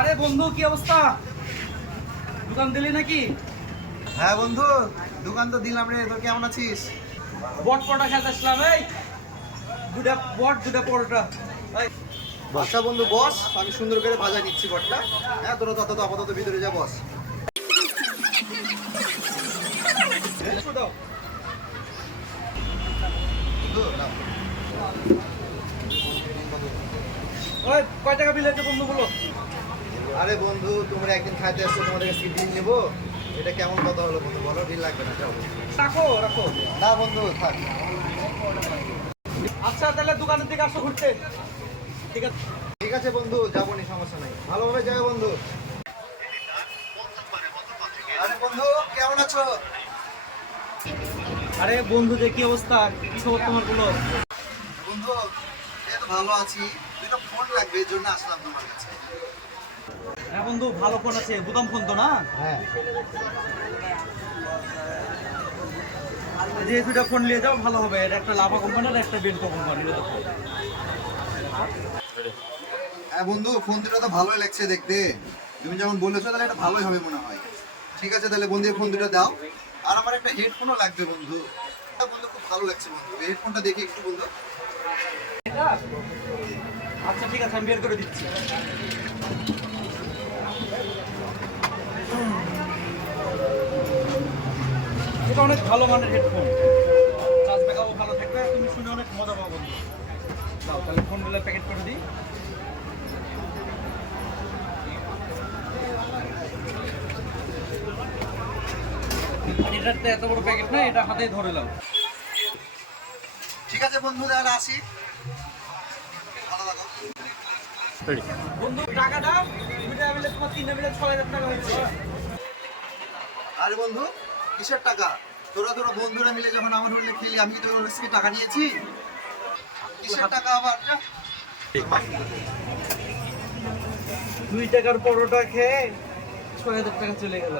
আরে বন্ধু, কি অবস্থা? দোকান দিলি নাকি? হ্যাঁ বন্ধু, দোকান তো দিলাম রে। তোর কেমন আছিস? বট পরোটা খেতে আসলাম। এই দুটা বট, দুটা পরোটা। এই, আচ্ছা বন্ধু বস, আমি সুন্দর করে ভাজা দিচ্ছি বটটা। হ্যাঁ তোরা তত আপাতত ভিতরে যা বস। একটু দাও। বন্ধু, নাও। ওই কয় টাকা বিল আছে বন্ধু বলো? আরে বন্ধু, তোমরা একদিন খাইতে আসছো, তোমাদের কাছে বিল নেবো? এটা কেমন কথা হলো বন্ধু? বলো, বিল লাগবে না, যাও। রাখো রাখো। না বন্ধু থাক। আচ্ছা তাহলে দোকানের দিকে আসো ঘুরতে। ঠিক আছে। ঠিক আছে বন্ধু, যাবো নি, সমস্যা নাই। ভালোভাবে যাবে বন্ধু। আরে বন্ধু, কেমন আছো? আরে বন্ধু, যে কি অবস্থা, কি খবর তোমার বলো? বন্ধু, এই তো ভালো আছি। দুটো ফোন লাগবে, এর জন্য আসলাম তোমার কাছে। হ্যাঁ বন্ধু, ভালো ফোন আছে, বুদাম ফোন তো না? হ্যাঁ। যে দুটা ফোন নিয়ে যাও ভালো হবে। এটা একটা লাভা কোম্পানির, একটা বেনকো কোম্পানির। হ্যাঁ বন্ধু, ফোন দুটো তো ভালোই লাগছে দেখতে। তুমি যখন বলেছো তাহলে এটা ভালোই হবে মনে হয়। ঠিক আছে, তাহলে বন্ধু ফোন দুটো দাও। আর আমার একটা হেডফোনও লাগবে বন্ধু। এটা বন্ধু খুব ভালো লাগছে বন্ধু, এই হেডফোনটা দেখি একটু বন্ধু। আচ্ছা ঠিক আছে, আমি বের করে দিচ্ছি। এটা অনেক ভালো মানের হেডফোন, চার্জ ব্যাকআপও ভালো থাকবে, তুমি শুনে অনেক মজা পাবো বন্ধু। দাও তাহলে ফোনগুলো প্যাকেট করে দিই। আর এটার তো এত বড় প্যাকেট না, এটা হাতেই ধরে নাও। ঠিক আছে বন্ধু, তাহলে আসি। ভালো থাকো। বন্ধু টাকা দাও। দুইটা মিলে তোমার, তিনটা মিলে ৬,০০০ টাকা হয়েছে। আরে বন্ধু, কিসের টাকা? তোরা তোরা বন্ধুরা মিলে যখন আমার হোটেলে খেলি, আমি কি তোর কাছ থেকে টাকা নিয়েছি? কিসের টাকা আবার? 2 টাকার পরোটা খেয়ে ৬,০০০ টাকা চলে গেল।